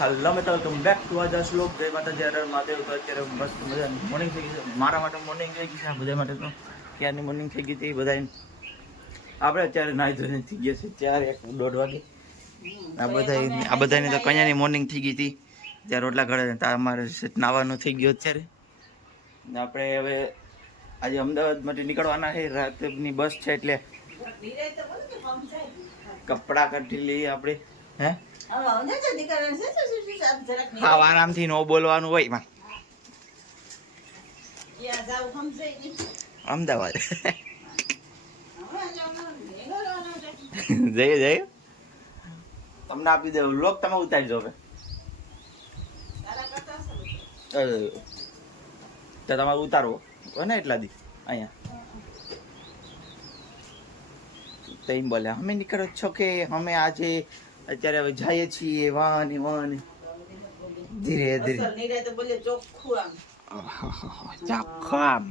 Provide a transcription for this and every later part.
હાલો મિત્રો welcome back to આજા શ્લોક જય માતાજી હર મહાદેવ. તો અત્યારે મસ્ત મજા મોર્નિંગ થઈ ગઈ છે. મારા માટે મોર્નિંગ થઈ ગઈ છે બધા માટે તો. ક્યારની મોર્નિંગ થઈ ગઈ હતી બધા આપણે અત્યારે નાહી ધોઈને થઈ ગયા છે ચાર એક દોઢ વાગે. આ બધા આ બધાની તો કન્યાની મોર્નિંગ થઈ ગઈ હતી. ત્યાં રોટલા ઘડે ત્યાં અમારે નાવાનું થઈ ગયું અત્યારે. આપણે હવે આજે અમદાવાદ માટે નીકળવાના છે. રાતની બસ છે એટલે કપડાં કાઢી લઈએ આપણે. હે? હા આરામથી નો બોલવાનું હોયમાં અમદાવાદ. જઈએ જઈએ. તમને આપી દેવું. લોક તમે ઉતારી દો હવે તો તમારે ઉતારવો. હોય ને એટલા દી? અહીંયા. તો એમ બોલે અમે નીકળો છો કે? અમે આજે અત્યારે હવે જઈએ છીએ વાન વાન ધીરે ધીરે. ચોખ્ખું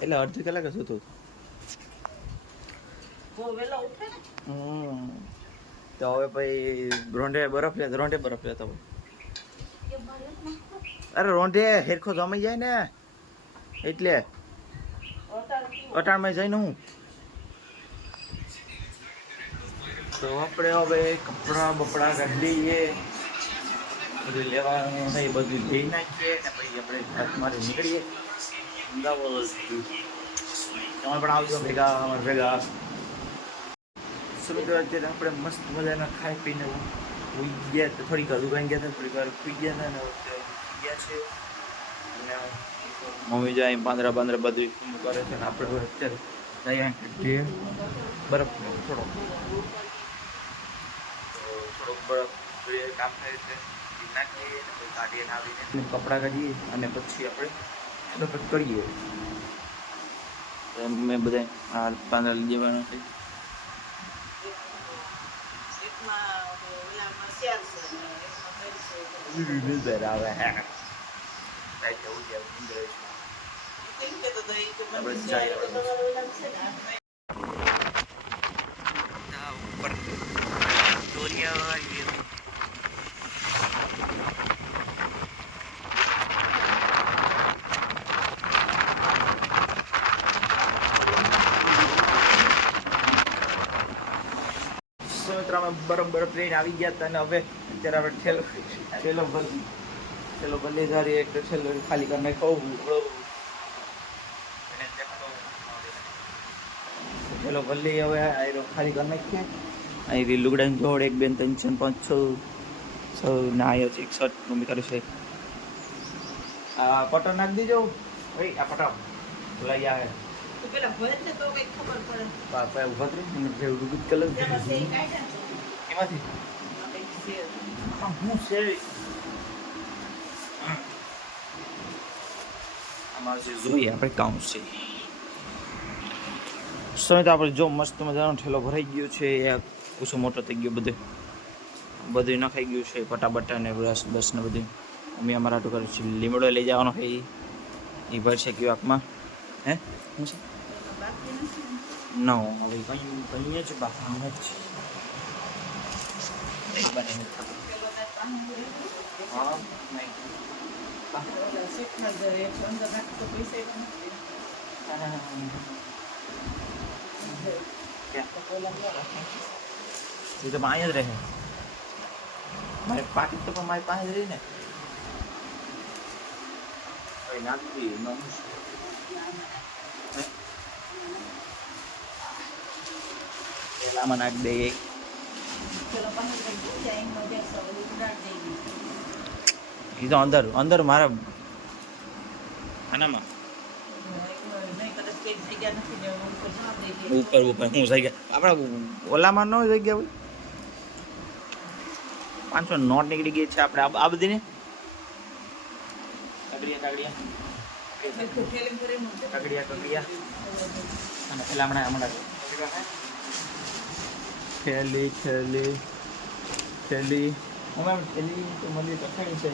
એટલે અડધી કલાક જ હતું. હમ. તો હવે પછી રોંઢે બરફ લે, રોંઢે બરફ લેતો અરે રોંઢે હેરખો જમાઈ જાય ને. એટલે અટાણમાં જઈને હું. તો આપણે હવે કપડા બપડા કાઢી બધું લેવાનું એ બધું લઈ નાખીએ ને પછી આપણે હાથ નીકળીએ. અમદાવાદ તમે પણ આવજો, ભેગા, અમારા ભેગા. સમજો અત્યારે આપણે મસ્ત મજાના ખાઈ પીને ઉઈ ગયા તો થોડીક વાર ઉગાઈ ગયા હતા, થોડીક વાર સુઈ ગયા હતા ને ગયા છે. અને મમ્મી જાય પાંદરા પાંદરા બધું કરે છે ને આપણે અત્યારે જઈએ બરફ થોડો. થોડોક બરફ જોઈએ, કામ થાય છે નાખીએ કાઢીએ ને આવીને કપડાં કાઢીએ અને પછી આપણે બરફ કરીએ. મેં બધા આ પાંદડા લઈ જવાનું છે નજર આવે હે જવું છે જઈ ઉપર દોરિયા બરફ બરફ લઈને આવી ગયા હતા અને હવે અત્યારે આપણે ઠેલો ઠેલો ભરી ઠેલો ભલે સારી એક ઠેલો ખાલી કરીને કહું ઠેલો ભલે હવે. આયરો ખાલી કરી નાખીએ. અહીં લુગડાની જોડ એક બેન ત્રણ ચાર પાંચ છ છ ના આવ્યો છે એક શર્ટ મમ્મી કરે છે. આ પટો નાખી દીજો. ભાઈ આ પટો લઈ આવે. પાપા ઊભા રહી જેવું કલર. એમાંથી? આ હું છે. આમાં જે જોઈએ આપણે કાઉન્ટ છે. સમય તો આપણે જો મસ્ત મજાનો ઠેલો ભરાઈ ગયો છે એ ઓછો મોટો થઈ ગયો બધે. બધું નખાઈ ગયું છે પટાબટા ને બ્રશ બસ ને બધું અમે અમારા હાટું કર્યું છે લીમડો લઈ જવાનો ઈ. ઈ ભરશે કયું આંખમાં હે? શું છે? ન હવે કંઈ કંઈ જ બાકી નથી એક બાને નથી. હા નહીં. એ તો અહીંયા જ રહે મારે પાટી તો પણ મારી પાસે જ રહી ને નાખી? પેલામાં નાખી એ તો અંદર અંદર મારા આનામાં? ઉપર ઉપર હું જગ્યા આપણે ઓલામાં ન જગ્યા હોય. પાંચસો નોટ નીકળી ગઈ છે આપણે. આ આ બધીને? તગડિયા તગડિયા. તગડિયા તગડિયા. અને પેલા હમણાં હમણાં થેલી થેલી થેલી અમે આમ થેલી તો મળી તખાણી છે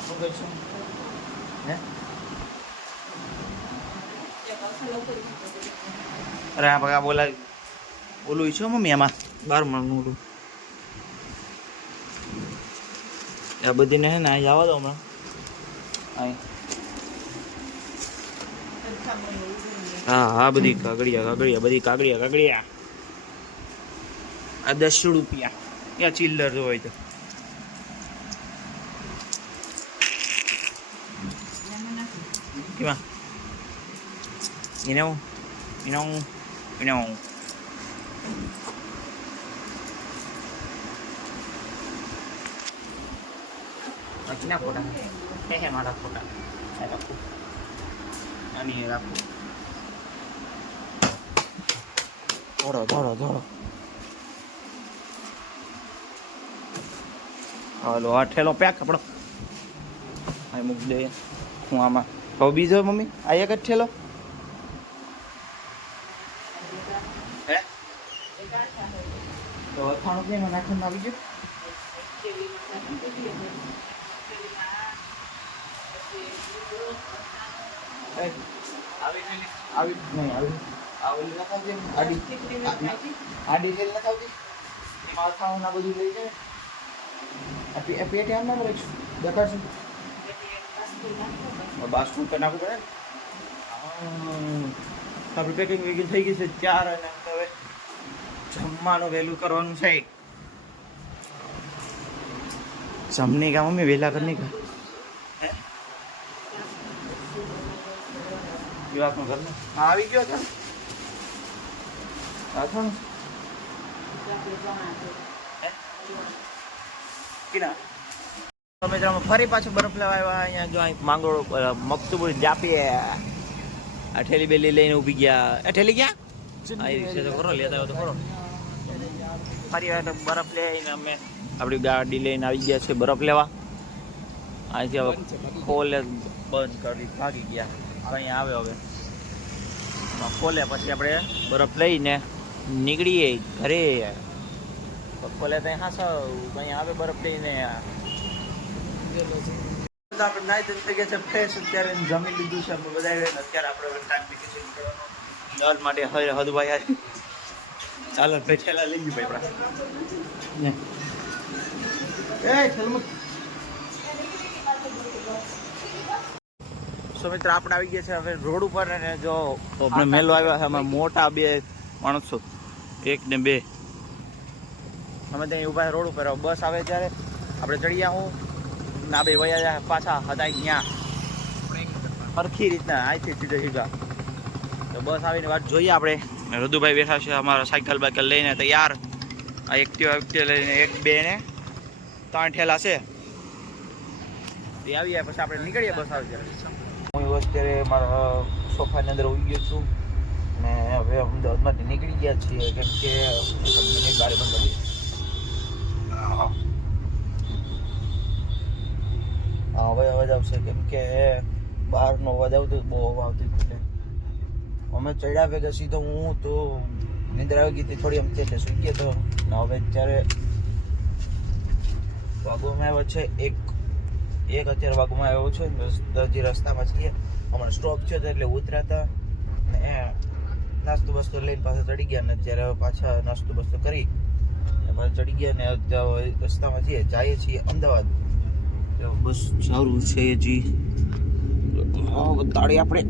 શું કરશું હે અરે આ બગા બોલા બોલું ઈચ્છો મમ્મી આમાં બાર માળનું ઓલું આ બધીને હે ને અહીં આવવા દો હમણાં અહીં હા હા બધી કાગડિયા કાગડિયા બધી કાગડિયા કાગડિયા આ દસ રૂપિયા. યા ચિલ્લર હોય તો. કેમાં? You know, you know, you know. રાખી ફોટા? હે હે મારા ફોટા. આ રાખું. આની એ રાખું. ધોરો ધોડો ધોડો હાલો આ ઠેલો પેક આપણો. આ મૂકી દઈએ. હું આમાં. હવે બીજો મમ્મી આ એક જ ઠેલો? હે? તો અથાણું કેમ નાખીને આવી ગયું? આવી નહીં, આવી નહીં આવી આવી આડી આડી જેલ ન ખાવતી એમાં બધું લઈ જાય? પેટી આમ ના કરે દેખાડશું બાસ્કું તો નાખવું પડે ને પેકિંગ વેકિંગ થઈ ગઈ છે ચાર અને હવે જમવાનું વહેલું કરવાનું છે જમની કા મમ્મી વહેલા કરની કા યુવાકનું ઘરનું હા આવી ગયો છે અથાણું કિના ફરી પાછું બરફ લેવા આવ્યા અહીંયા જો અહીં માંગરોળ મકતુબુર જાપીએ. આ ઠેલી બેલી લઈને ઊભી ગયા. આ ઠેલી ક્યાં? આ છે તો ખરો લેતા તો ખરો. ફરી વાર બરફ લઈને અમે આપણી ગાડી લઈને આવી ગયા છે બરફ લેવા. અહીંથી હવે ખોલે બંધ કરી ભાગી ગયા. અહીં આવે હવે. ખોલે પછી આપણે બરફ લઈને નીકળીએ ઘરે. ખોલે ત્યાં હાસો કઈ આવે બરફ લઈને આપણે નાઈ થઈ ગયા છે ફ્રેશ અત્યારે જમી લીધું છે આપણે બધા અત્યારે આપણે હવે ટ્રાન્સપોર્ટેશન કરવાનું. દલ માટે હર હદભાઈ આવી ચાલો ભાઈ ઠેલા લઈ ગયું ભાઈ આપણા. એ થેલમું સો મિત્ર આપણે આવી ગયા છે હવે રોડ ઉપર અને જો આપણે મેલો આવ્યા છે અમે મોટા બે માણસો. એક ને બે. અમે ત્યાં ઊભા રોડ ઉપર બસ આવે ત્યારે આપણે ચડી હું ના બે વયા જાય પાછા હતા ત્યાં સરખી રીતના અહીંથી સીધે સીધા. તો બસ આવીને વાત જોઈએ આપણે. રદુભાઈ બેઠા છે અમારા સાયકલ બાયકલ લઈને તૈયાર. આ એક્ટિવા એક્ટિવા લઈને એક બે ને ત્રણ ઠેલા છે. તે આવીએ પછી આપણે નીકળીએ બસ આવી જાય હું અત્યારે મારા સોફાની અંદર ઉઈ ગયો છું. ને હવે અમદાવાદમાંથી નીકળી ગયા છીએ. કેમ કે ગાડી બંધ કરી હવે અવાજ આવશે. કેમ કે બહારનો અવાજ આવતો બહુ હવા આવતી એટલે. અમે ચડ્યા ભેગા સીધો હું, તો નિંદ્રા આવી ગઈ હતી થોડી અમથી એટલે સુઈ ગયો તો. ને હવે અત્યારે વાગોમાં આવ્યો છે એક એક અત્યારે વાગોમાં આવ્યો છે હજી રસ્તામાં છીએ. હમણાં સ્ટોપ થયો એટલે ઉતર્યા હતા ને નાસ્તો બસ્તો લઈને પાછા ચડી ગયા ને અત્યારે પાછા નાસ્તો બસ્તો કરી. પાછા ચડી ગયા ને રસ્તામાં છીએ, જઈએ છીએ, અમદાવાદ. બસ સારું છે જી તાળી આપણે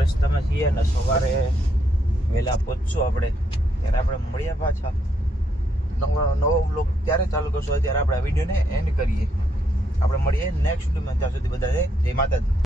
રસ્તામાં છીએ ને સવારે વહેલા પહોંચશું આપણે. ત્યારે આપણે મળ્યા પાછા. નવો બ્લોગ ત્યારે ચાલુ કરશો. ત્યારે આપણે આ વિડીયોને એન્ડ કરીએ, આપણે મળીએ નેક્સ્ટ વિડીયોમાં ત્યાં સુધી બધાને જય માતાજી.